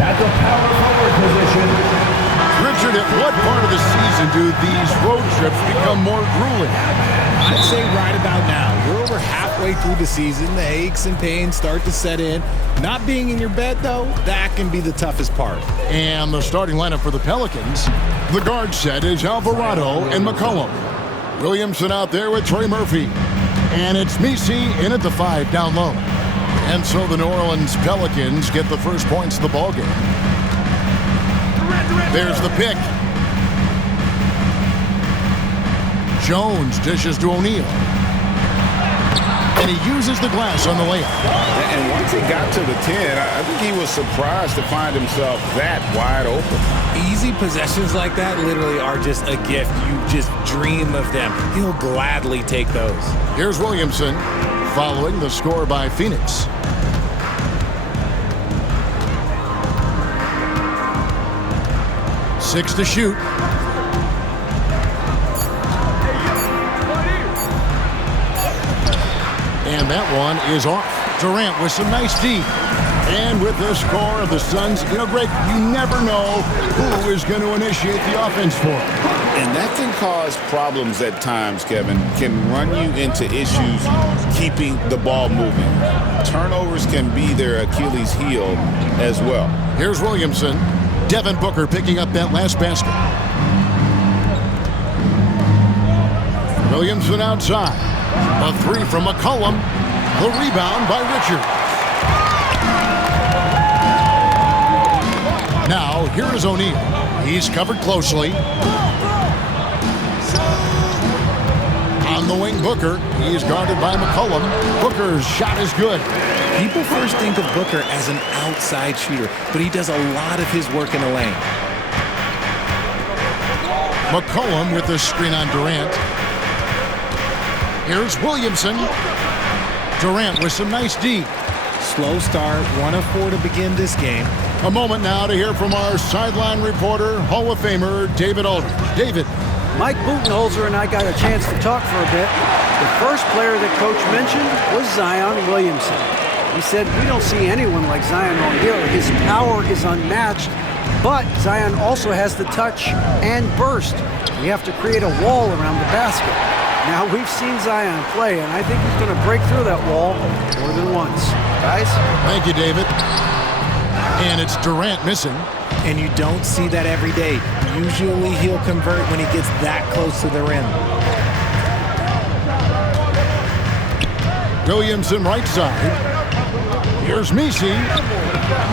at the power forward position. Richard, at what part of the season do these road trips become more grueling? I'd say right about now. You're over halfway through the season. The aches and pains start to set in. Not being in your bed, though, that can be the toughest part. And the starting lineup for the Pelicans. The guard set is Alvarado and McCollum. Williamson out there with Trey Murphy. And it's Messi in at the 5 down low. And so the New Orleans Pelicans get the first points of the ballgame. There's the pick. Jones dishes to O'Neal. And he uses the glass on the layup. And once he got to the 10, I think he was surprised to find himself that wide open. Easy possessions like that literally are just a gift. You just dream of them. He'll gladly take those. Here's Williamson following the score by Phoenix. Six to shoot. And that one is off. Durant with some nice D. And with the score of the Suns, Greg, you never know who is going to initiate the offense for them. And that can cause problems at times, Kevin. Can run you into issues keeping the ball moving. Turnovers can be their Achilles heel as well. Here's Williamson. Devin Booker picking up that last basket. Williamson outside. A 3 from McCollum. The rebound by Richard. Now, here is O'Neal. He's covered closely. On the wing, Booker. He's guarded by McCollum. Booker's shot is good. People first think of Booker as an outside shooter, but he does a lot of his work in the lane. McCollum with the screen on Durant. Here's Williamson. Durant with some nice D. Slow start, 1 of 4 to begin this game. A moment now to hear from our sideline reporter, Hall of Famer David Aldridge. David. Mike Budenholzer and I got a chance to talk for a bit. The first player that Coach mentioned was Zion Williamson. He said, we don't see anyone like Zion on here. His power is unmatched, but Zion also has the touch and burst. We have to create a wall around the basket. Now, we've seen Zion play, and I think he's going to break through that wall more than once. Guys? Thank you, David. And it's Durant missing. And you don't see that every day. Usually he'll convert when he gets that close to the rim. Williamson right side. Here's Messi.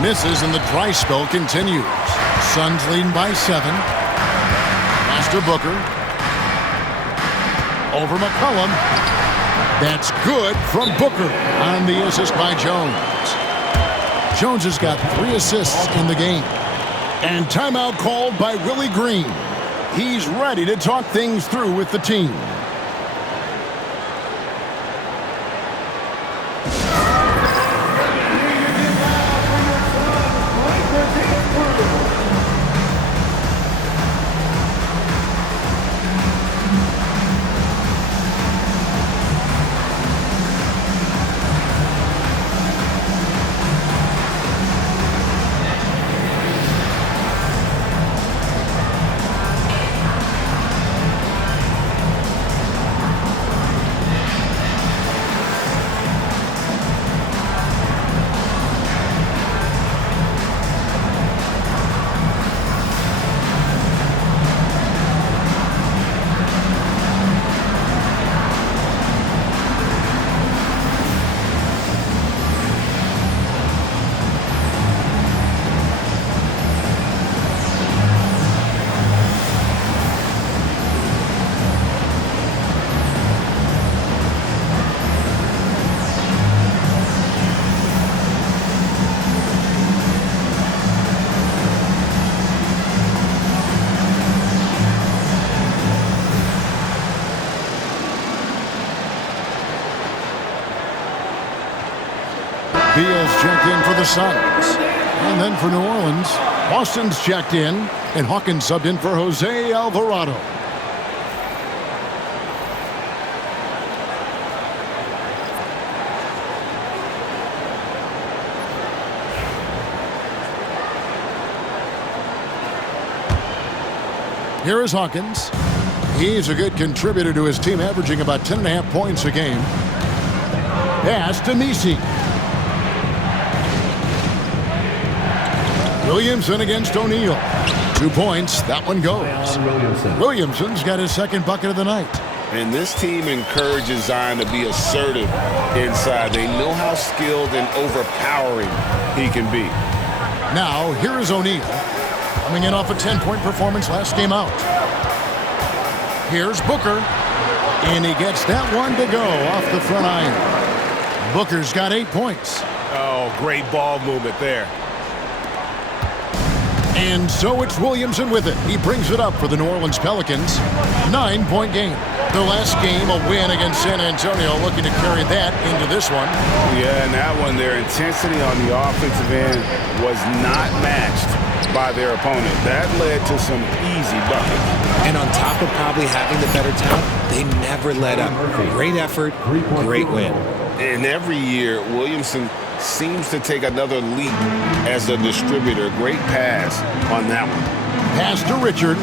Misses and the dry spell continues. Suns leading by 7. Pass to Booker. Over McCollum. That's good from Booker on the assist by Jones. Jones has got 3 assists in the game. And timeout called by Willie Green. He's ready to talk things through with the team. Beal's checked in for the Suns. And then for New Orleans, Boston's checked in, and Hawkins subbed in for Jose Alvarado. Here is Hawkins. He's a good contributor to his team, averaging about 10.5 points a game. Pass to Messi. Williamson against O'Neal. 2 points. That one goes. Williamson's got his second bucket of the night. And this team encourages Zion to be assertive inside. They know how skilled and overpowering he can be. Now, here is O'Neal, coming in off a 10-point performance last game out. Here's Booker, and he gets that one to go off the front iron. Booker's got 8 points. Oh, great ball movement there. And so it's Williamson with it. He brings it up for the New Orleans Pelicans. 9-point game. The last game, a win against San Antonio, looking to carry that into this one. Yeah, and that one, their intensity on the offensive end was not matched by their opponent. That led to some easy buckets. And on top of probably having the better talent, they never let up. Great effort, great win. And every year, Williamson seems to take another leap as a distributor. Great pass on that one. Pass to Richards.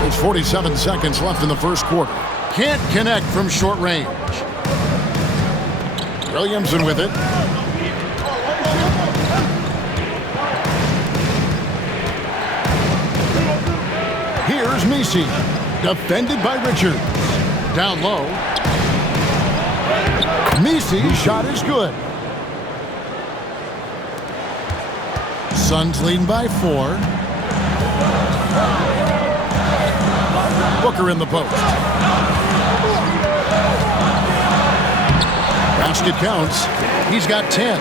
There's 47 seconds left in the first quarter. Can't connect from short range. Williamson with it. Here's Messi. Defended by Richards. Down low. Messi shot is good. Suns leading by 4. Booker in the post. Basket counts. He's got 10.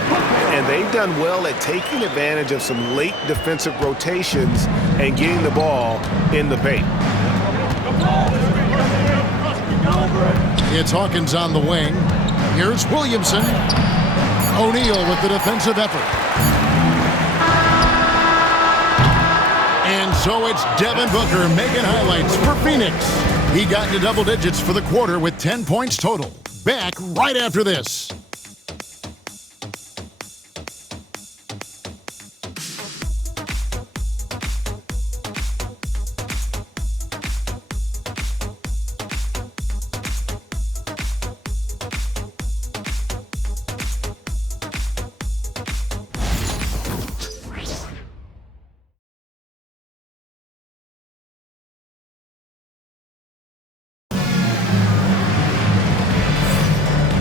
And they've done well at taking advantage of some late defensive rotations and getting the ball in the paint. It's Hawkins on the wing. Here's Williamson. O'Neal with the defensive effort. And so it's Devin Booker making highlights for Phoenix. He got into double digits for the quarter with 10 points total. Back right after this.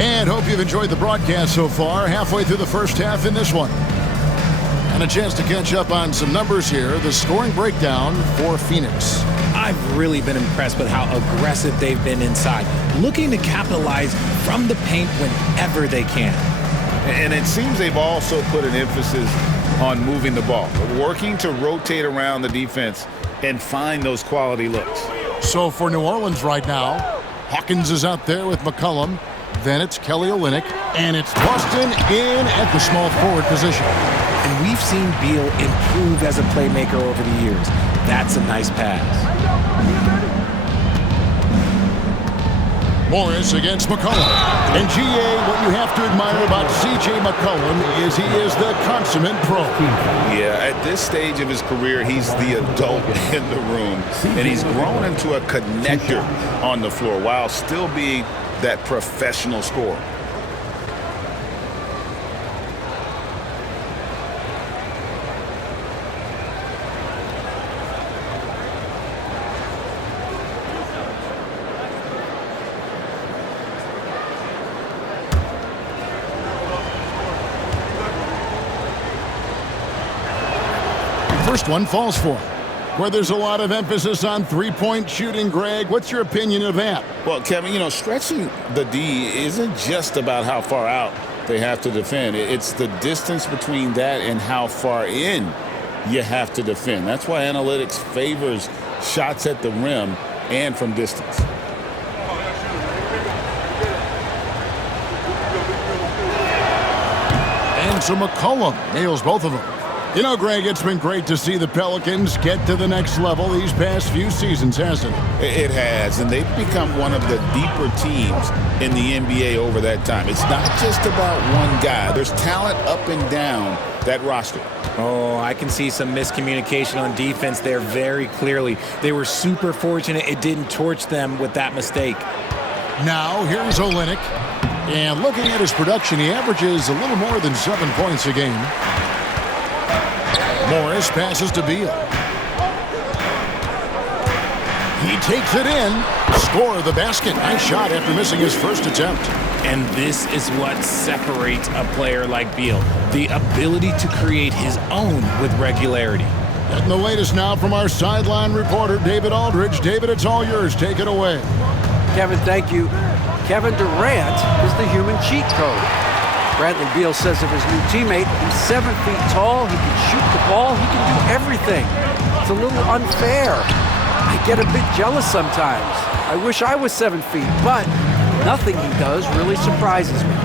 And hope you've enjoyed the broadcast so far. Halfway through the first half in this one. And a chance to catch up on some numbers here. The scoring breakdown for Phoenix. I've really been impressed with how aggressive they've been inside, looking to capitalize from the paint whenever they can. And it seems they've also put an emphasis on moving the ball, working to rotate around the defense and find those quality looks. So for New Orleans right now, Hawkins is out there with McCollum. Then it's Kelly Olynyk, and it's Boston in at the small forward position. And we've seen Beal improve as a playmaker over the years. That's a nice pass. Morris against McCollum. And GA, what you have to admire about C.J. McCollum is he is the consummate pro. Yeah, at this stage of his career, he's the adult in the room. And he's grown into a connector on the floor while still being that professional scorer. First one falls for him. Where there's a lot of emphasis on three-point shooting, Greg. What's your opinion of that? Well, Kevin, stretching the D isn't just about how far out they have to defend. It's the distance between that and how far in you have to defend. That's why analytics favors shots at the rim and from distance. And so McCollum nails both of them. You know, Greg, it's been great to see the Pelicans get to the next level these past few seasons, hasn't it? It has, and they've become one of the deeper teams in the NBA over that time. It's not just about one guy. There's talent up and down that roster. Oh, I can see some miscommunication on defense there very clearly. They were super fortunate it didn't torch them with that mistake. Now, here's Olynyk. And looking at his production, he averages a little more than 7 points a game. Morris passes to Beal. He takes it in. Score the basket. Nice shot after missing his first attempt. And this is what separates a player like Beal, the ability to create his own with regularity. Getting the latest now from our sideline reporter, David Aldridge. David, it's all yours. Take it away. Kevin, thank you. Kevin Durant is the human cheat code. Bradley Beal says of his new teammate, he's 7 feet tall, he can shoot the ball, he can do everything. It's a little unfair. I get a bit jealous sometimes. I wish I was 7 feet, but nothing he does really surprises me.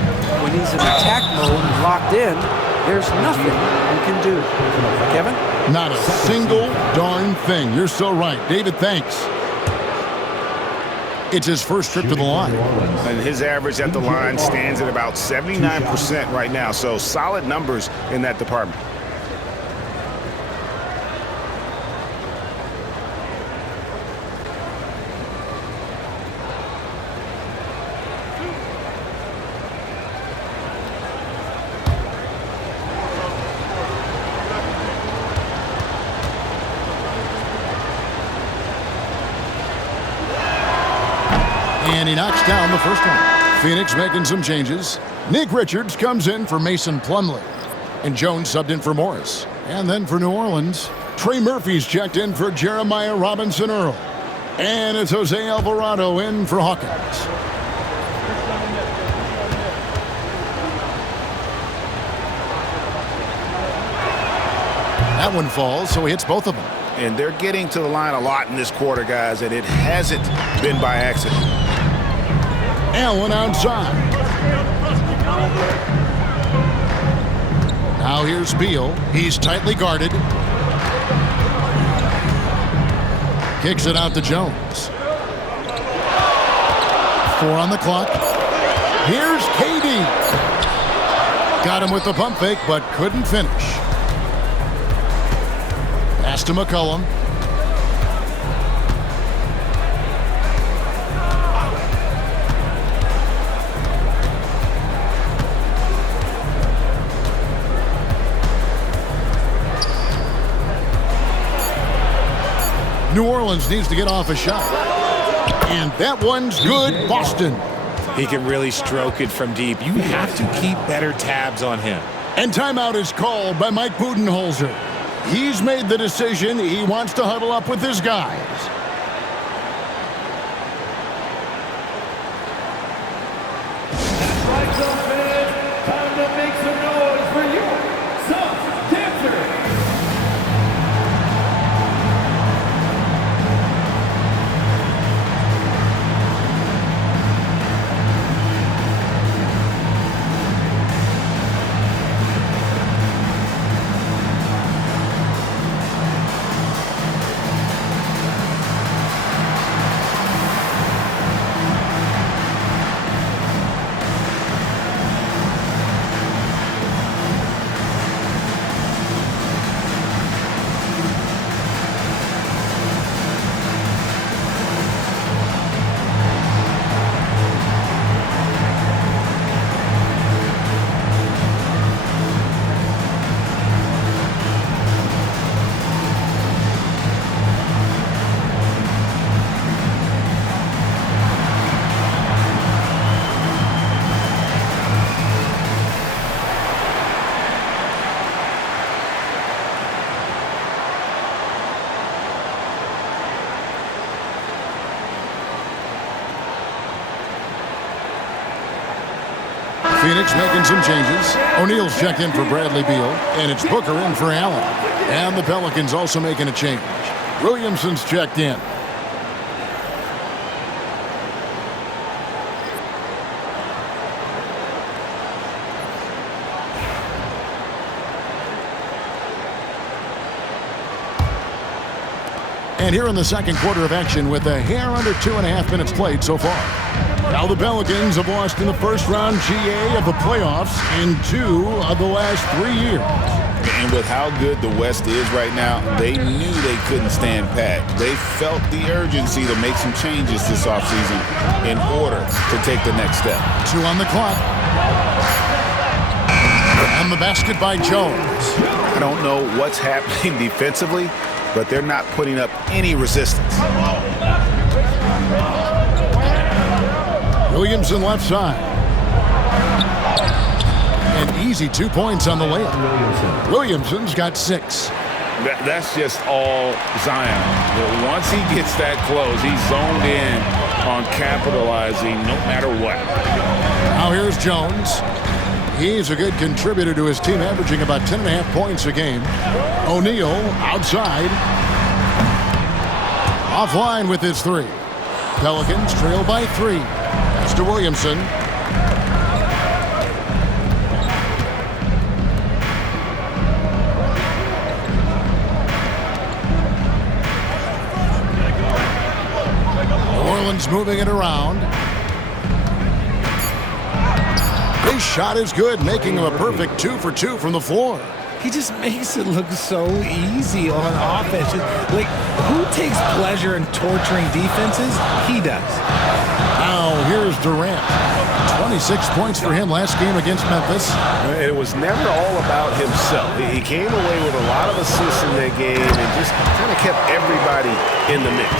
When he's in attack mode and locked in, there's nothing he can do. Kevin? Not a single darn thing. You're so right. David, thanks. It's his first trip to the line. And his average at the line stands at about 79% right now, so solid numbers in that department. And he knocks down the first one. Phoenix making some changes. Nick Richards comes in for Mason Plumlee. And Jones subbed in for Morris. And then for New Orleans, Trey Murphy's checked in for Jeremiah Robinson Earl. And it's Jose Alvarado in for Hawkins. That one falls, so he hits both of them. And they're getting to the line a lot in this quarter, guys, and it hasn't been by accident. Allen outside. Now here's Beal. He's tightly guarded. Kicks it out to Jones. 4 on the clock. Here's KD. Got him with the pump fake, but couldn't finish. Pass to McCollum. New Orleans needs to get off a shot. And that one's good, Boston. He can really stroke it from deep. You have to keep better tabs on him. And timeout is called by Mike Budenholzer. He's made the decision. He wants to huddle up with his guys. That's right, some fans. Time to make some noise for you. Some dancers. Phoenix making some changes. O'Neal's checked in for Bradley Beal, and it's Booker in for Allen. And the Pelicans also making a change. Williamson's checked in. And here in the second quarter of action with a hair under 2.5 minutes played so far. Now the Pelicans have lost in the first round GA of the playoffs in 2 of the last 3 years. And with how good the West is right now, they knew they couldn't stand pat. They felt the urgency to make some changes this offseason in order to take the next step. 2 on the clock. And the basket by Jones. I don't know what's happening defensively, but they're not putting up any resistance. Williamson left side. An easy 2 points on the layup. Williamson's got 6. That's just all Zion. Once he gets that close, he's zoned in on capitalizing no matter what. Now here's Jones. He's a good contributor to his team, averaging about 10.5 points a game. O'Neal outside. Offline with his 3. Pelicans trail by 3. That's to Williamson. New Orleans moving it around. His shot is good, making him a perfect 2 for 2 from the floor. He just makes it look so easy on offense. Like, who takes pleasure in torturing defenses? He does. Now, here's Durant. 26 points for him last game against Memphis. It was never all about himself. He came away with a lot of assists in that game and just kind of kept everybody in the mix.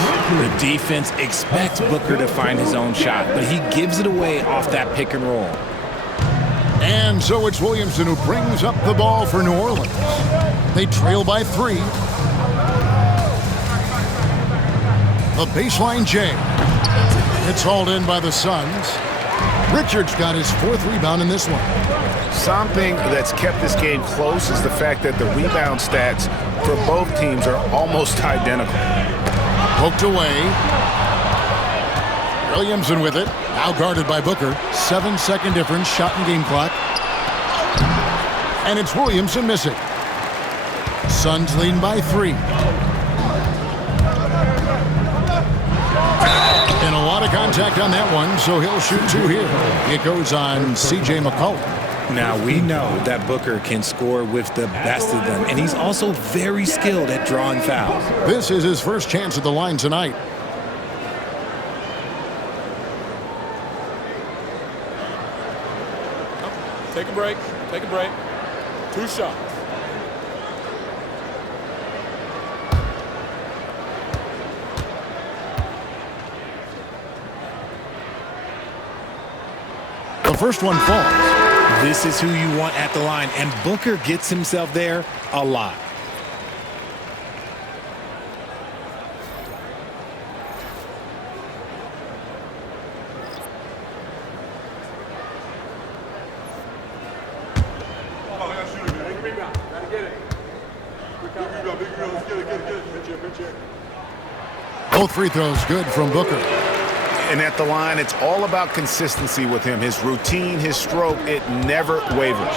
The defense expects Booker to find his own shot, but he gives it away off that pick and roll. And so it's Williamson who brings up the ball for New Orleans. They trail by 3. The baseline J. It's hauled in by the Suns. Richards got his 4th rebound in this one. Something that's kept this game close is the fact that the rebound stats for both teams are almost identical. Poked away. Williamson with it. Now guarded by Booker. 7-second difference, shot and game clock. And it's Williamson missing. Suns leading by 3. And a lot of contact on that one, so he'll shoot 2 here. It goes on C.J. McCollum. Now, we know that Booker can score with the best of them, and he's also very skilled at drawing fouls. This is his first chance at the line tonight. Take a break. Take a break. 2 shots. The first one falls. This is who you want at the line, and Booker gets himself there a lot. Both free throws good from Booker. And at the line, it's all about consistency with him. His routine, his stroke, it never wavers.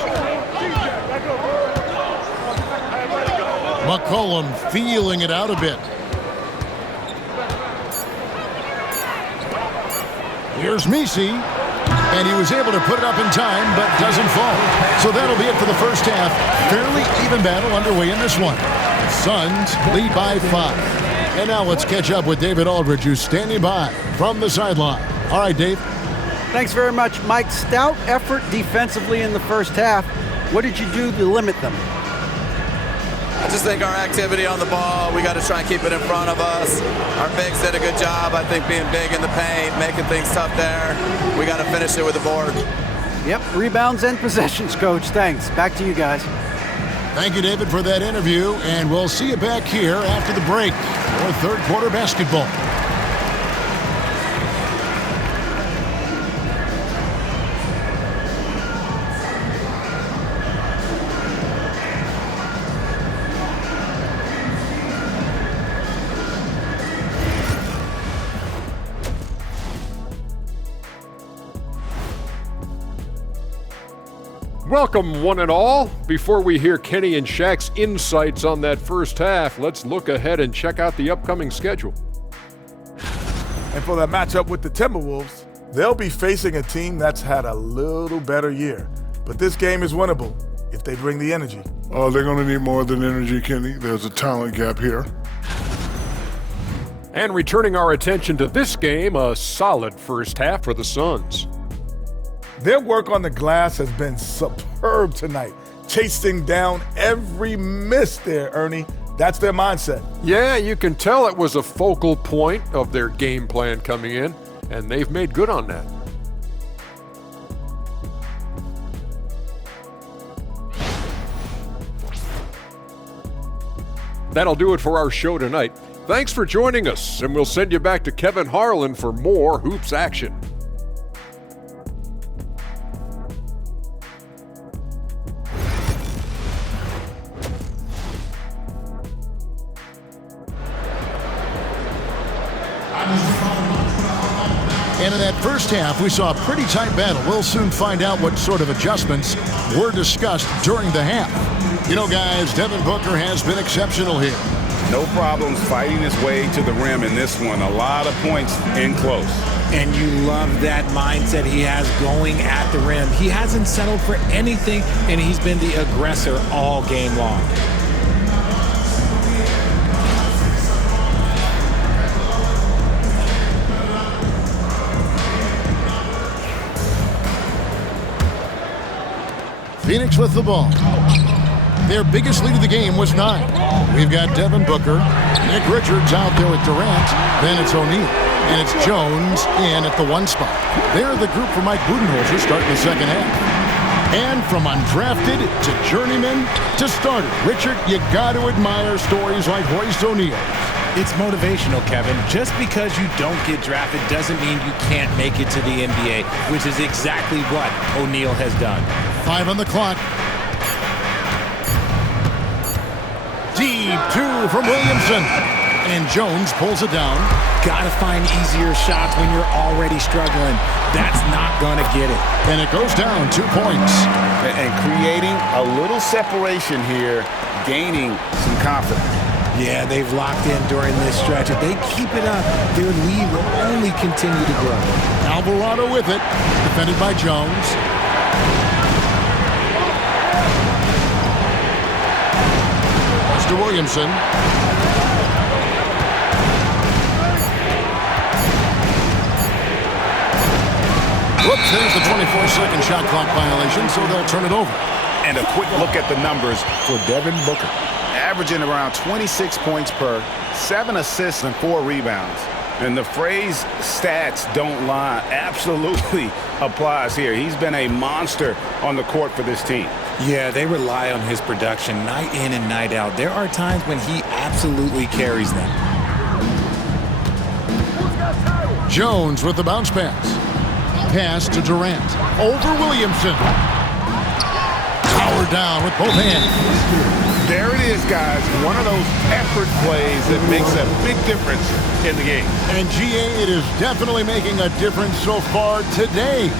McCollum feeling it out a bit. Here's Messi. And he was able to put it up in time, but doesn't fall. So that'll be it for the first half. Fairly even battle underway in this one. Suns lead by 5. And now let's catch up with David Aldridge, who's standing by from the sideline. All right, Dave. Thanks very much, Mike. Stout effort defensively in the first half. What did you do to limit them? I just think our activity on the ball, we got to try and keep it in front of us. Our bigs did a good job, I think, being big in the paint, making things tough there. We got to finish it with the board. Yep, rebounds and possessions, Coach. Thanks. Back to you guys. Thank you, David, for that interview, and we'll see you back here after the break for third quarter basketball. Welcome, one and all. Before we hear Kenny and Shaq's insights on that first half, let's look ahead and check out the upcoming schedule. And for that matchup with the Timberwolves, they'll be facing a team that's had a little better year. But this game is winnable if they bring the energy. Oh, they're going to need more than energy, Kenny. There's a talent gap here. And returning our attention to this game, a solid first half for the Suns. Their work on the glass has been superb tonight, chasing down every miss there, Ernie. That's their mindset. Yeah, you can tell it was a focal point of their game plan coming in, and they've made good on that. That'll do it for our show tonight. Thanks for joining us, and we'll send you back to Kevin Harlan for more Hoops action. And in that first half, we saw a pretty tight battle. We'll soon find out what sort of adjustments were discussed during the half. You know, guys, Devin Booker has been exceptional here. No problems fighting his way to the rim in this one. A lot of points in close. And you love that mindset he has going at the rim. He hasn't settled for anything, and he's been the aggressor all game long. Phoenix with the ball. Their biggest lead of the game was 9. We've got Devin Booker, Nick Richards out there with Durant, then it's O'Neal, and it's Jones in at the 1 spot. They're the group for Mike Budenholzer starting the second half. And from undrafted to journeyman to starter, Richard, you got to admire stories like Royce O'Neal. It's motivational, Kevin. Just because you don't get drafted doesn't mean you can't make it to the NBA, which is exactly what O'Neal has done. 5 on the clock. Deep 2 from Williamson. And Jones pulls it down. Gotta find easier shots when you're already struggling. That's not gonna get it. And it goes down 2 points. And creating a little separation here, gaining some confidence. Yeah, they've locked in during this stretch. If they keep it up, their lead will only continue to grow. Alvarado with it, defended by Jones. To Williamson. Whoops, there's the 24-second shot clock violation, so they'll turn it over. And a quick look at the numbers for Devin Booker. Averaging around 26 points per, 7 assists and 4 rebounds. And the phrase stats don't lie absolutely applies here. He's been a monster on the court for this team. Yeah, they rely on his production night in and night out. There are times when he absolutely carries them. Jones with the bounce pass. Pass to Durant. Over Williamson. Power down with both hands. There it is, guys. One of those effort plays that makes a big difference in the game. And GA, it is definitely making a difference so far today.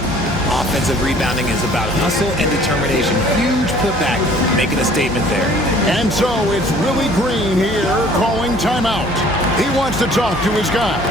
Offensive rebounding is about hustle and determination. Huge putback, making a statement there. And so it's Willie Green here calling timeout. He wants to talk to his guys.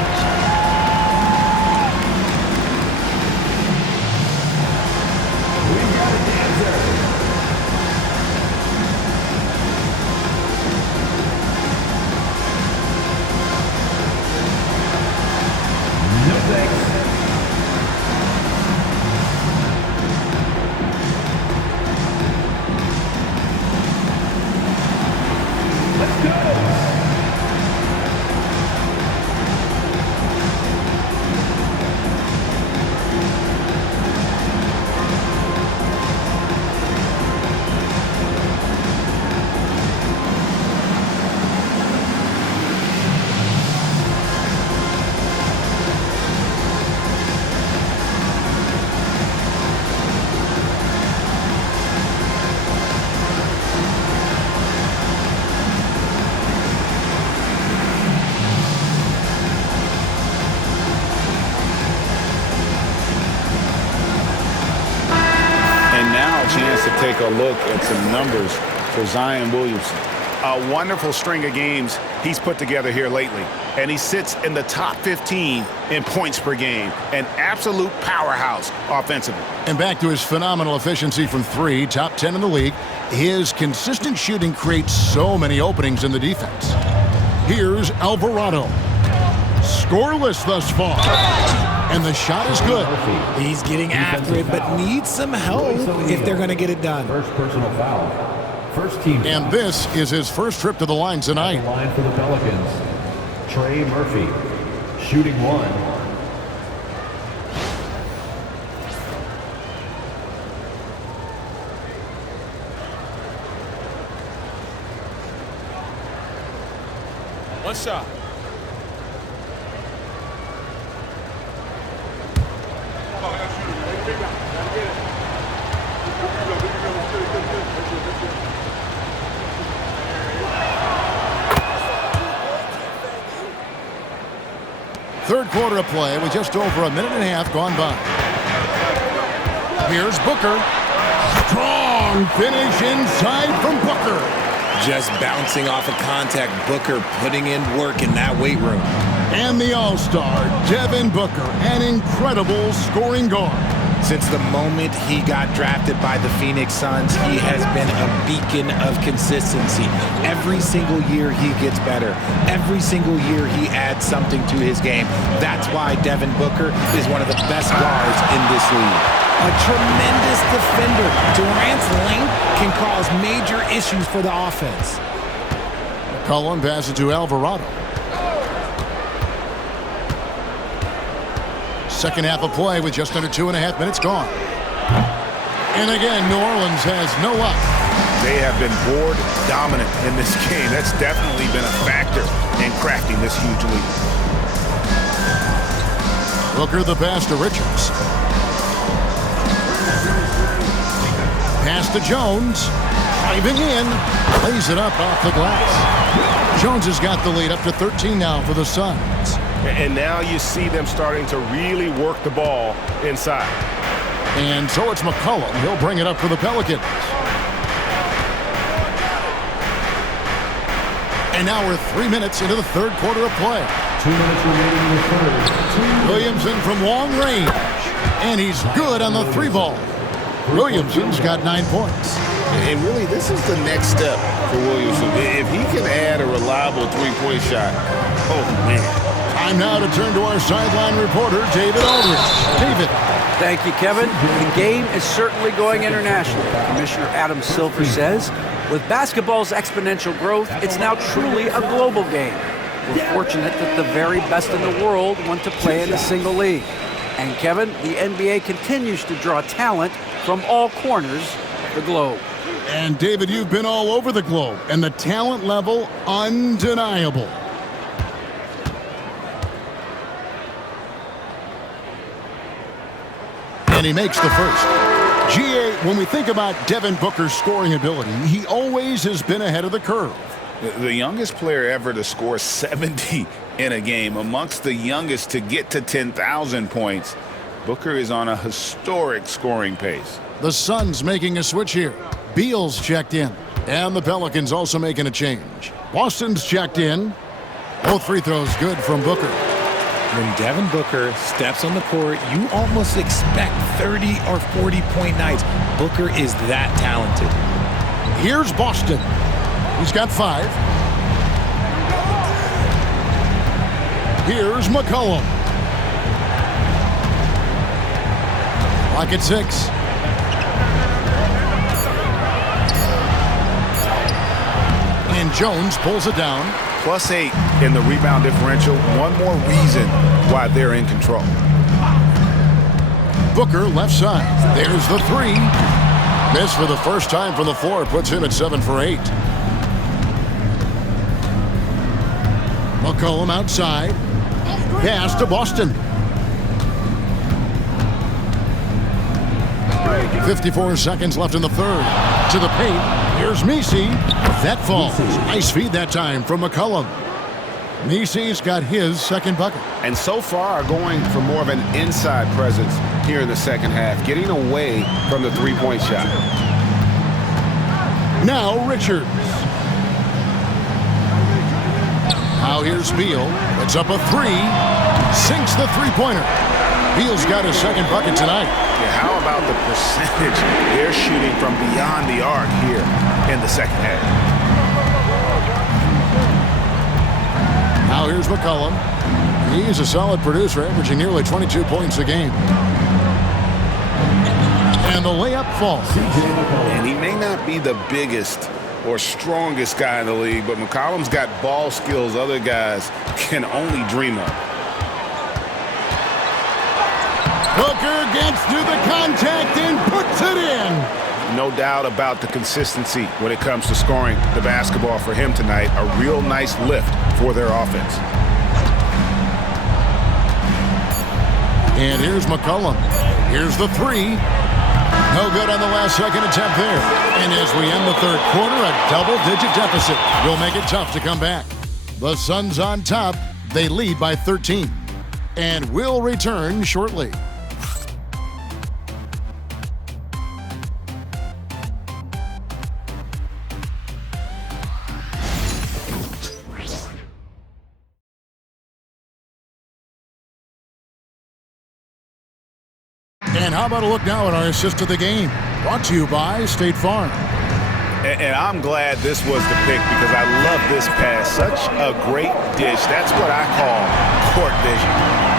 take a look at some numbers for Zion Williamson. A wonderful string of games he's put together here lately. And he sits in the top 15 in points per game. An absolute powerhouse offensively. And back to his phenomenal efficiency from three, top 10 in the league. His consistent shooting creates so many openings in the defense. Here's Alvarado. Scoreless thus far. And the shot is good. He's getting after it, but needs some help if they're going to get it done. First personal foul. First team. And this is his first trip to the line tonight. The line for the Pelicans. Trey Murphy, shooting one. One shot. Third quarter of play with just over a minute and a half gone by. Here's Booker. Strong finish inside from Booker. Just bouncing off of contact. Booker putting in work in that weight room. And the All-Star, Devin Booker, an incredible scoring guard. Since the moment he got drafted by the Phoenix Suns, he has been a beacon of consistency. Every single year he gets better. Every single year he adds something to his game. That's why Devin Booker is one of the best guards in this league. A tremendous defender. Durant's length can cause major issues for the offense. McCollum passes to Alvarado. Second half of play with just under 2.5 minutes gone. And again, New Orleans has no luck. They have been board dominant in this game. That's definitely been a factor in crafting this huge lead. Booker the pass to Richards. Pass to Jones. Driving in. Lays it up off the glass. Jones has got the lead up to 13 now for the Suns. And now you see them starting to really work the ball inside. And so it's McCollum. He'll bring it up for the Pelicans. And now we're 3 minutes into the third quarter of play. 2 minutes remaining in the third. Williamson from long range. And he's good on the three ball. Williamson's got 9 points. And really, this is the next step for Williamson. If he can add a reliable three-point shot, oh, man. Time now to turn to our sideline reporter, David Aldridge. David. Thank you, Kevin. The game is certainly going international. Commissioner Adam Silver says, with basketball's exponential growth, it's now truly a global game. We're fortunate that the very best in the world want to play in a single league. And Kevin, the NBA continues to draw talent from all corners of the globe. And David, you've been all over the globe, and the talent level undeniable. And he makes the first. GA, when we think about Devin Booker's scoring ability, he always has been ahead of the curve. The youngest player ever to score 70 in a game, amongst the youngest to get to 10,000 points. Booker is on a historic scoring pace. The Suns making a switch here. Beal's checked in. And the Pelicans also making a change. Boston's checked in. Both free throws good from Booker. When Devin Booker steps on the court, you almost expect 30 or 40-point nights. Booker is that talented. Here's Boston. He's got 5. Here's McCollum. Clock at 6. And Jones pulls it down. +8 in the rebound differential. One more reason why they're in control. Booker left side. There's the 3. Miss for the first time from the floor. Puts him at 7 for 8. McCollum outside. Pass to Boston. 54 seconds left in the third. To the paint. Here's Messi. That falls. Nice feed that time from McCollum. Messi's got his second bucket. And so far going for more of an inside presence here in the second half, getting away from the three-point shot. Now Richards. Now here's Beal. It's up a three. Sinks the three-pointer. Beal's got his second bucket tonight. Yeah, how about the percentage they're shooting from beyond the arc here in the second half? Now here's McCollum. He's a solid producer, averaging nearly 22 points a game. And the layup falls. And he may not be the biggest or strongest guy in the league, but McCollum's got ball skills other guys can only dream of. Booker gets through the contact and puts it in. No doubt about the consistency when it comes to scoring the basketball for him tonight. A real nice lift for their offense. And here's McCollum. Here's the three. No good on the last second attempt there. And as we end the third quarter, a double-digit deficit will make it tough to come back. The Suns on top. They lead by 13. And will return shortly. And how about a look now at our assist of the game? Brought to you by State Farm. And I'm glad this was the pick because I love this pass. Such a great dish. That's what I call court vision.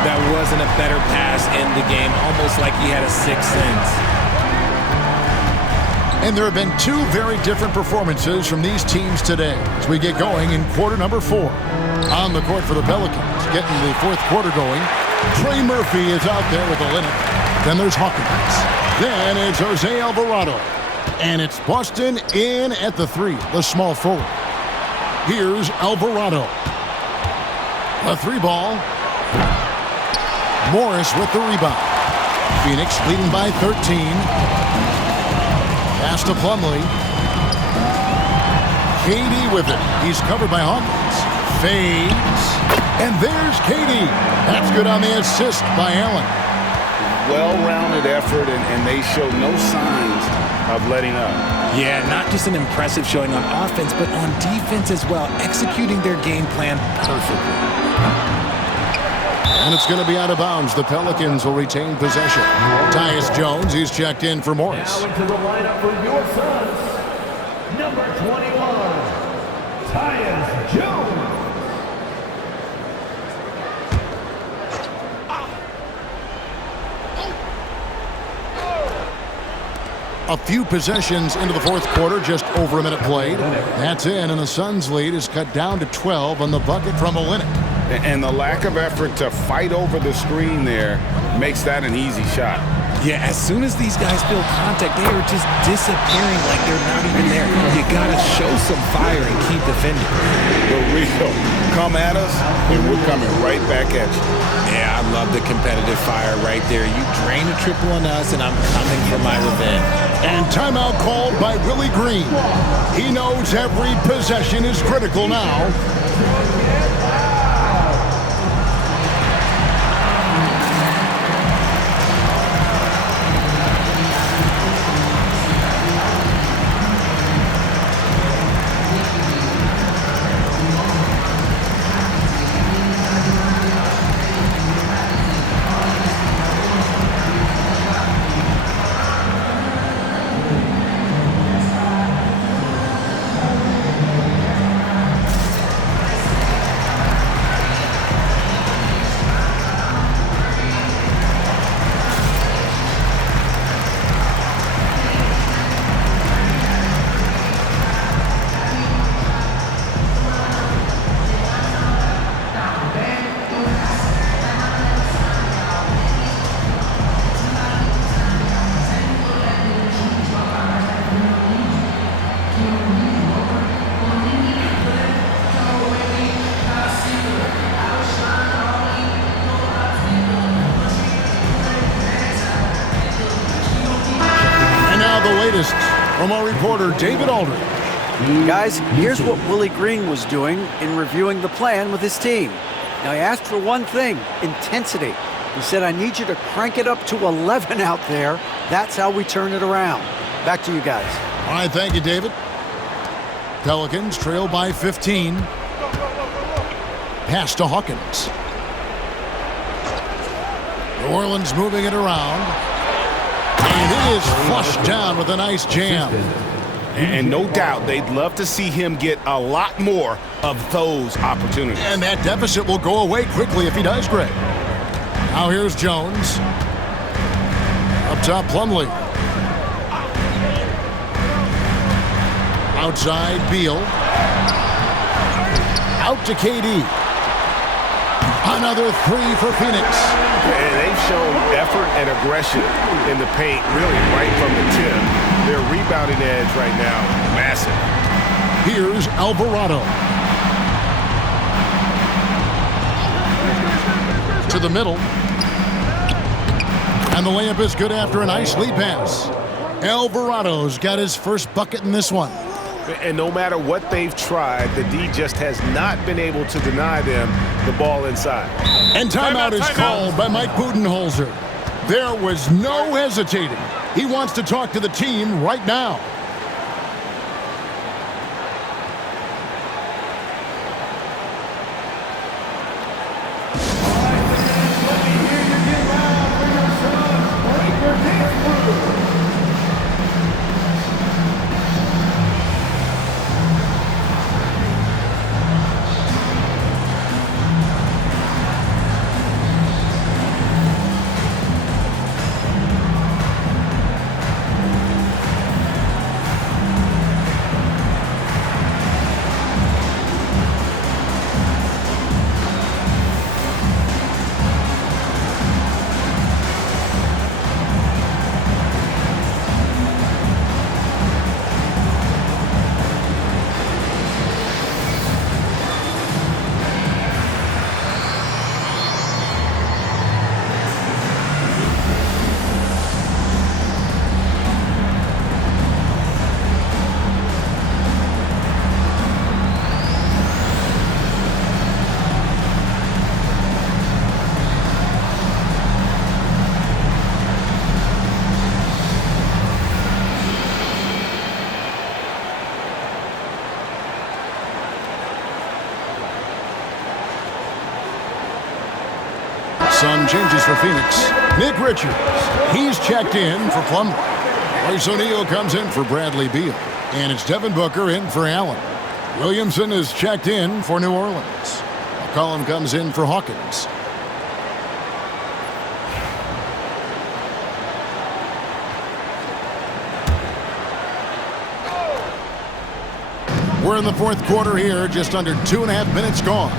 That wasn't a better pass in the game, almost like he had a sixth sense. And there have been two very different performances from these teams today as we get going in quarter number 4. On the court for the Pelicans, getting the fourth quarter going. Trey Murphy is out there with Olynyk. Then there's Hawkins. Then it's Jose Alvarado. And it's Boston in at the 3, the small forward. Here's Alvarado. A 3-ball. Morris with the rebound. Phoenix leading by 13. Pass to Plumlee. KD with it. He's covered by Hawkins. Fades. And there's KD. That's good on the assist by Allen. Well-rounded effort, and they show no signs of letting up. Yeah, not just an impressive showing on offense, but on defense as well, executing their game plan perfectly. And it's going to be out of bounds. The Pelicans will retain possession. Tyus Jones, he's checked in for Morris. Now into the lineup for your Suns, number 21, Tyus Jones. A few possessions into the fourth quarter, just over a minute played. That's in, and the Suns' lead is cut down to 12 on the bucket from Olynyk. And the lack of effort to fight over the screen there makes that an easy shot. Yeah, as soon as these guys feel contact, they are just disappearing like they're not even there. You gotta show some fire and keep defending. The real come at us, and we're coming right back at you. Yeah, I love the competitive fire right there. You drain a triple on us, and I'm coming for my revenge. And timeout called by Willie Green. He knows every possession is critical now. From our reporter, David Aldridge. Guys, here's what Willie Green was doing in reviewing the plan with his team. Now, he asked for one thing, intensity. He said, I need you to crank it up to 11 out there. That's how we turn it around. Back to you guys. All right, thank you, David. Pelicans trail by 15. Pass to Hawkins. New Orleans moving it around. And it is flushed down with a nice jam. And no doubt they'd love to see him get a lot more of those opportunities. And that deficit will go away quickly if he does, Greg. Now here's Jones. Up top, Plumlee. Outside, Beal. Out to KD. Another three for Phoenix. And they've shown effort and aggression in the paint, really right from the tip. Their rebounding edge right now, massive. Here's Alvarado. To the middle. And the layup is good after a nice lead pass. Alvarado's got his first bucket in this one. And no matter what they've tried, the D just has not been able to deny them the ball inside. And timeout is called by Mike Budenholzer. There was no hesitating. He wants to talk to the team right now. Some changes for Phoenix. Nick Richards, he's checked in for Plumlee. Royce O'Neal comes in for Bradley Beal. And it's Devin Booker in for Allen. Williamson is checked in for New Orleans. McCollum comes in for Hawkins. We're in the fourth quarter here, just under 2.5 minutes gone.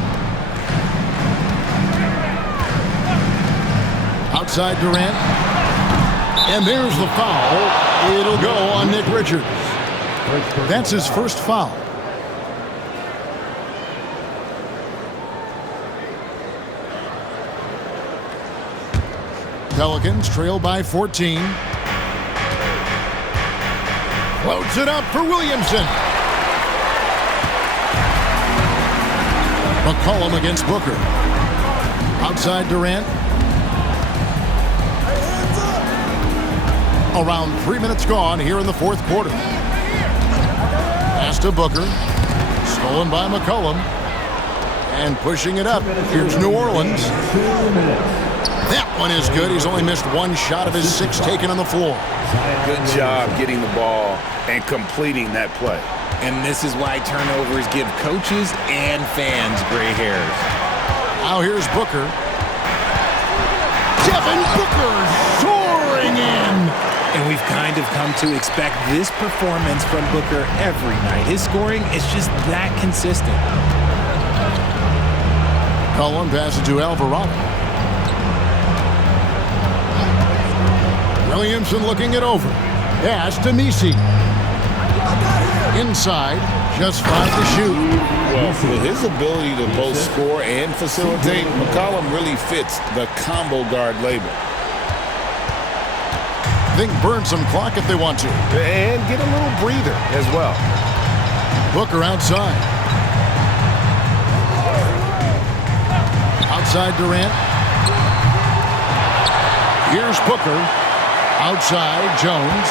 Outside Durant. And there's the foul. It'll go on Nick Richards. That's his first foul. Pelicans trail by 14. Floats it up for Williamson. McCollum against Booker. Outside Durant. Around 3 minutes gone here in the fourth quarter. Pass to Booker. Stolen by McCollum. And pushing it up. Here's New Orleans. That one is good. He's only missed one shot of his 6 taken on the floor. Good job getting the ball and completing that play. And this is why turnovers give coaches and fans gray hairs. Now here's Booker. Devin Booker soaring in. And we've kind of come to expect this performance from Booker every night. His scoring is just that consistent. Cullen passes to Alvarado. Williamson looking it over. Pass to Messi. Inside, just 5 to shoot. Well, with his ability to both score and facilitate, McCollum really fits the combo guard label. Think burn some clock if they want to. And get a little breather as well. Booker outside. Outside Durant. Here's Booker. Outside Jones.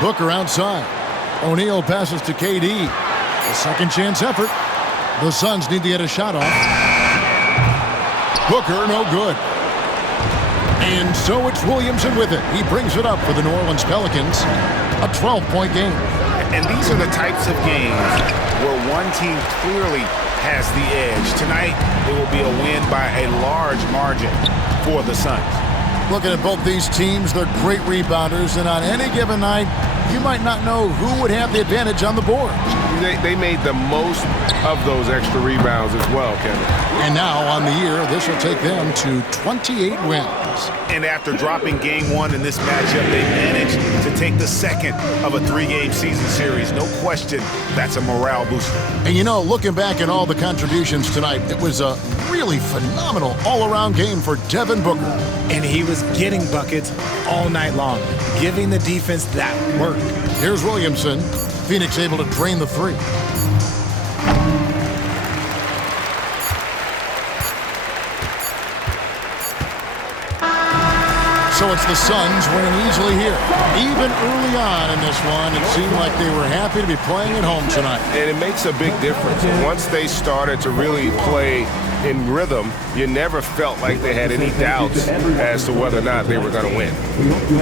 Booker outside. O'Neal passes to KD. A second chance effort. The Suns need to get a shot off. Booker, no good. And so it's Williamson with it. He brings it up for the New Orleans Pelicans. A 12-point game. And these are the types of games where one team clearly has the edge. Tonight, it will be a win by a large margin for the Suns. Looking at both these teams, they're great rebounders, and on any given night, you might not know who would have the advantage on the board. They made the most of those extra rebounds as well, Kevin. And now, on the year, this will take them to 28 wins. And after dropping game one in this matchup, they managed to take the second of a 3-game season series. No question, that's a morale booster. And you know, looking back at all the contributions tonight, it was a really phenomenal all-around game for Devin Booker. And he was getting buckets all night long, giving the defense that work. Here's Williamson. Phoenix able to drain the three. So it's the Suns winning easily here. Even early on in this one, it seemed like they were happy to be playing at home tonight. And it makes a big difference. Once they started to really play in rhythm, you never felt like they had any doubts as to whether or not they were going to win.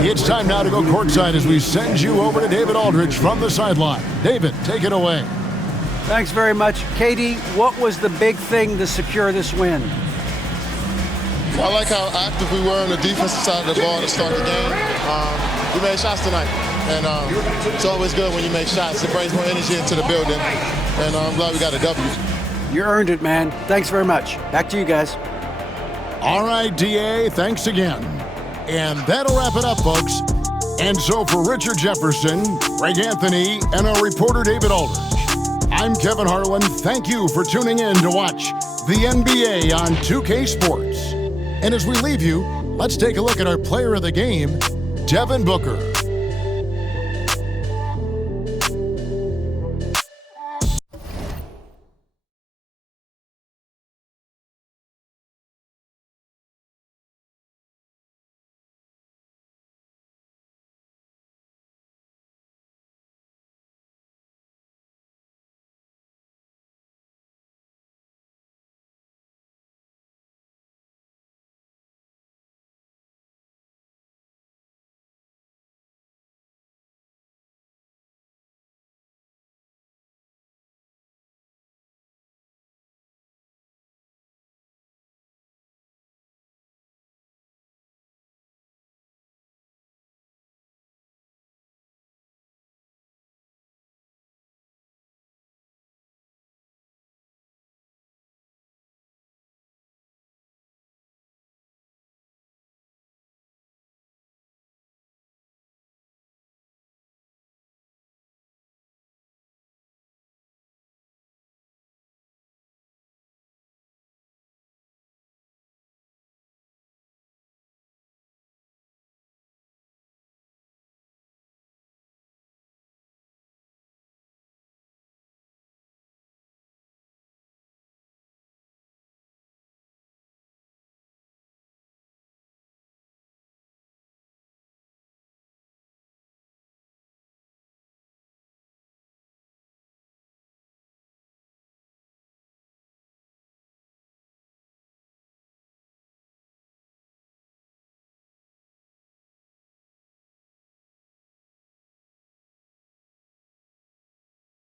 It's time now to go courtside as we send you over to David Aldridge from the sideline. David, take it away. Thanks very much. KD, what was the big thing to secure this win? I like how active we were on the defensive side of the ball to start the game. We made shots tonight, and it's always good when you make shots. It brings more energy into the building, and I'm glad we got a W. You earned it, man. Thanks very much. Back to you guys. All right, DA, thanks again. And that'll wrap it up, folks. And so for Richard Jefferson, Greg Anthony, and our reporter David Aldridge, I'm Kevin Harlan. Thank you for tuning in to watch the NBA on 2K Sports. And as we leave you, let's take a look at our player of the game, Devin Booker.